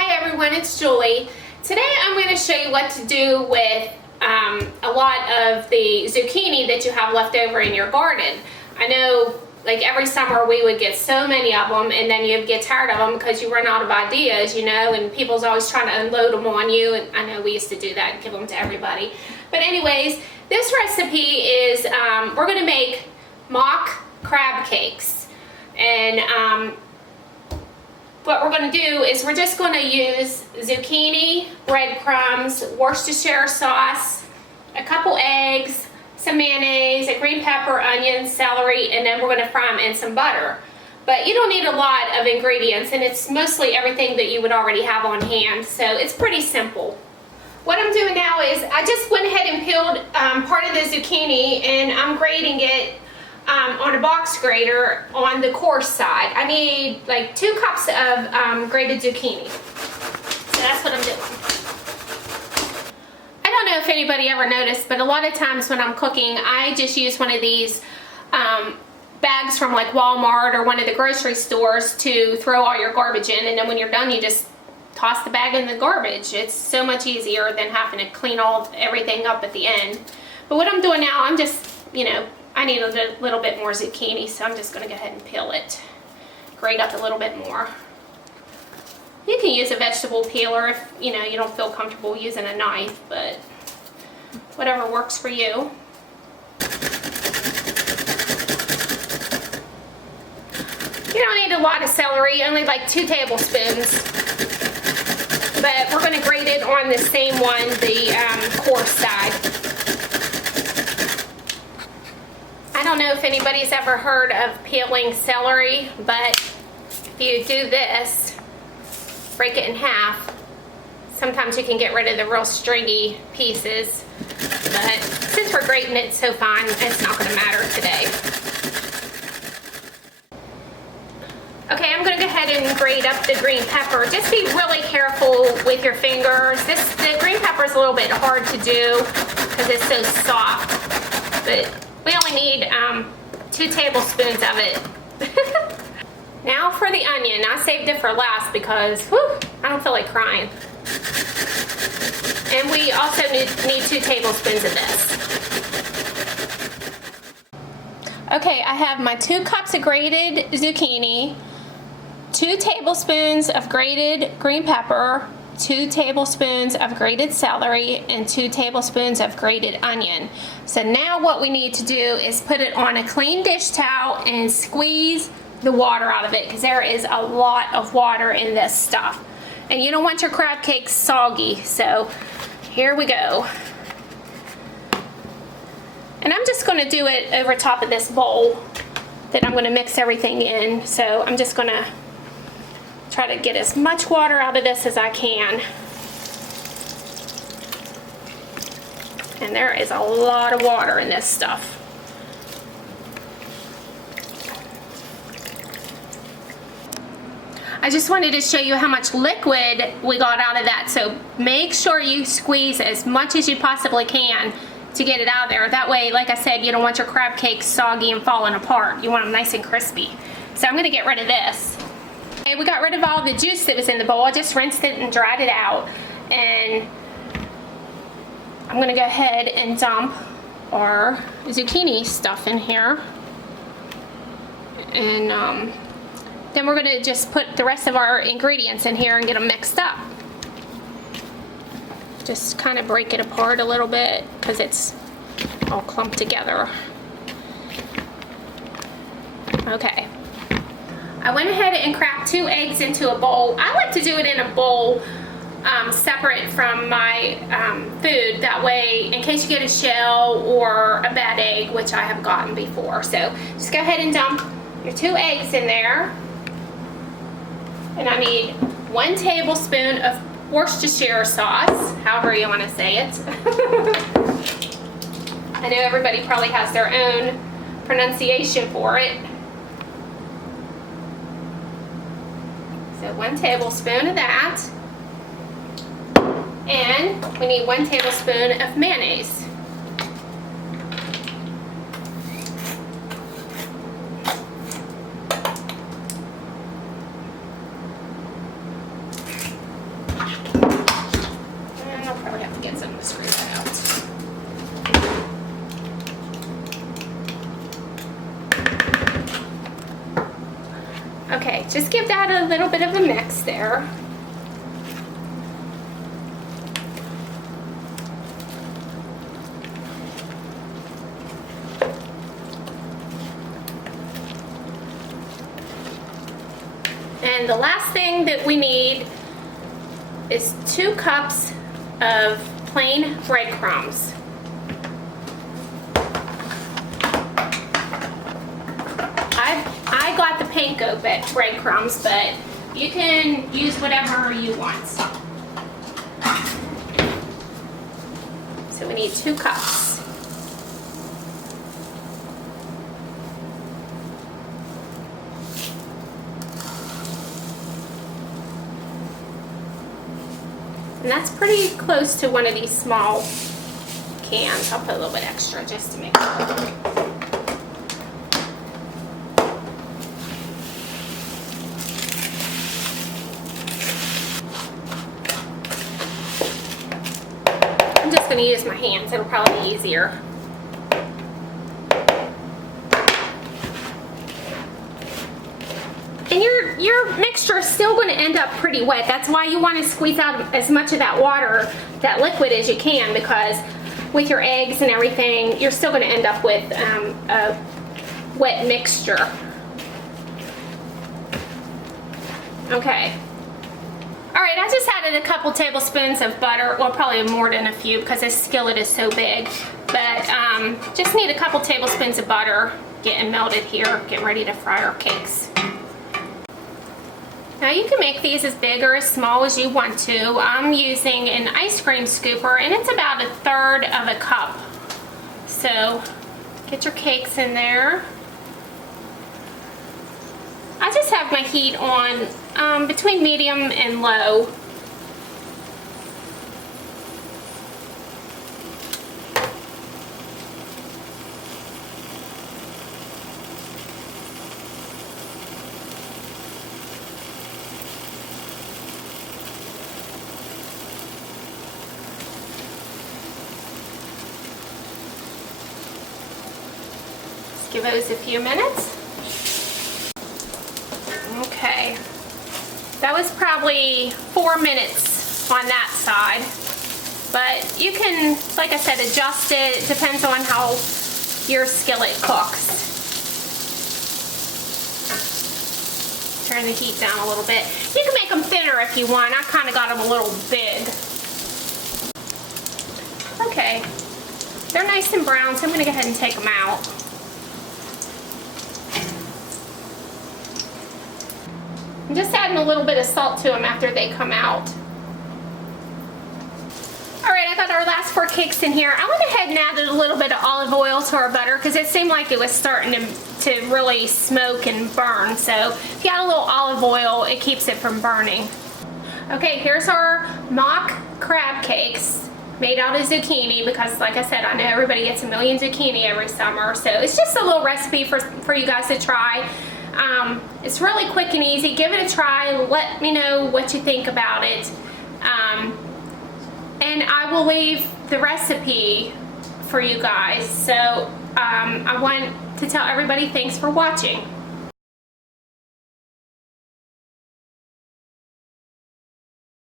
Hi everyone, it's Julie. Today I'm going to show you what to do with a lot of the zucchini that you have left over in your garden. I know like every summer we would get so many of them and then you'd get tired of them because you run out of ideas, you know, and people's always trying to unload them on you, and I know we used to do that and give them to everybody. But anyways, this recipe is, we're going to make mock crab cakes. And what we're going to do is we're just going to use zucchini, breadcrumbs, Worcestershire sauce, a couple eggs, some mayonnaise, a green pepper, onions, celery, and then we're going to fry them in some butter. But you don't need a lot of ingredients, and it's mostly everything that you would already have on hand, so it's pretty simple. What I'm doing now is I just went ahead and peeled part of the zucchini, and I'm grating it on a box grater on the coarse side. I need like 2 cups of grated zucchini. So that's what I'm doing. I don't know if anybody ever noticed, but a lot of times when I'm cooking, I just use one of these bags from like Walmart or one of the grocery stores to throw all your garbage in, and then when you're done you just toss the bag in the garbage. It's so much easier than having to clean everything up at the end. But what I'm doing now, I'm just, you know, I need a little bit more zucchini, so I'm just going to go ahead and peel it. Grate up a little bit more. You can use a vegetable peeler if, you know, you don't feel comfortable using a knife, but whatever works for you. You don't need a lot of celery, only like 2 tablespoons. But we're going to grate it on the same one, the coarse side. I don't know if anybody's ever heard of peeling celery, but if you do this, break it in half, sometimes you can get rid of the real stringy pieces, but since we're grating it so fine, it's not going to matter today. Okay, I'm going to go ahead and grate up the green pepper. Just be really careful with your fingers. The green pepper is a little bit hard to do because it's so soft, but we only need 2 tablespoons of it. Now for the onion. I saved it for last because, whew, I don't feel like crying. And we also need 2 tablespoons of this. Okay, I have my 2 cups of grated zucchini, 2 tablespoons of grated green pepper, 2 tablespoons of grated celery, and 2 tablespoons of grated onion. So now what we need to do is put it on a clean dish towel and squeeze the water out of it, because there is a lot of water in this stuff. And you don't want your crab cakes soggy, so here we go. And I'm just going to do it over top of this bowl that I'm going to mix everything in. So I'm just going to try to get as much water out of this as I can. And there is a lot of water in this stuff. I just wanted to show you how much liquid we got out of that, so make sure you squeeze as much as you possibly can to get it out of there. That way, like I said, you don't want your crab cakes soggy and falling apart. You want them nice and crispy. So I'm going to get rid of this. Okay, we got rid of all the juice that was in the bowl. I just rinsed it and dried it out. And I'm going to go ahead and dump our zucchini stuff in here. And then we're going to just put the rest of our ingredients in here and get them mixed up. Just kind of break it apart a little bit because it's all clumped together. Okay. I went ahead and cracked 2 eggs into a bowl. I like to do it in a bowl separate from my food. That way, in case you get a shell or a bad egg, which I have gotten before. So just go ahead and dump your 2 eggs in there. And I need 1 tablespoon of Worcestershire sauce, however you want to say it. I know everybody probably has their own pronunciation for it. So 1 tablespoon of that. And we need 1 tablespoon of mayonnaise. Scrape that out. Okay, just give that a little bit of a mix there. And the last thing that we need is 2 cups of plain breadcrumbs. I got the panko breadcrumbs, but you can use whatever you want. So we need 2 cups. And that's pretty close to one of these small cans. I'll put a little bit extra just to make sure. I'm just going to use my hands. It'll probably be easier. And your mixture is still going to end up pretty wet. That's why you want to squeeze out as much of that water, that liquid, as you can, because with your eggs and everything, you're still going to end up with a wet mixture. Okay. Alright, I just added a couple tablespoons of butter. Well, probably more than a few because this skillet is so big. But just need a couple tablespoons of butter getting melted here, getting ready to fry our cakes. Now you can make these as big or as small as you want to. I'm using an ice cream scooper and it's about 1/3 of a cup. So get your cakes in there. I just have my heat on between medium and low. Give those a few minutes. Okay, that was probably 4 minutes on that side, but you can, like I said, adjust it. It depends on how your skillet cooks. Turn the heat down a little bit. You can make them thinner if you want. I kind of got them a little big. Okay, they're nice and brown, so I'm going to go ahead and take them out. I'm just adding a little bit of salt to them after they come out. Alright, I got our last 4 cakes in here. I went ahead and added a little bit of olive oil to our butter because it seemed like it was starting to really smoke and burn. So if you add a little olive oil, it keeps it from burning. Okay, here's our mock crab cakes made out of zucchini because, like I said, I know everybody gets a million zucchini every summer. So it's just a little recipe for you guys to try. It's really quick and easy. Give it a try. Let me know what you think about it. And I will leave the recipe for you guys. So I want to tell everybody thanks for watching.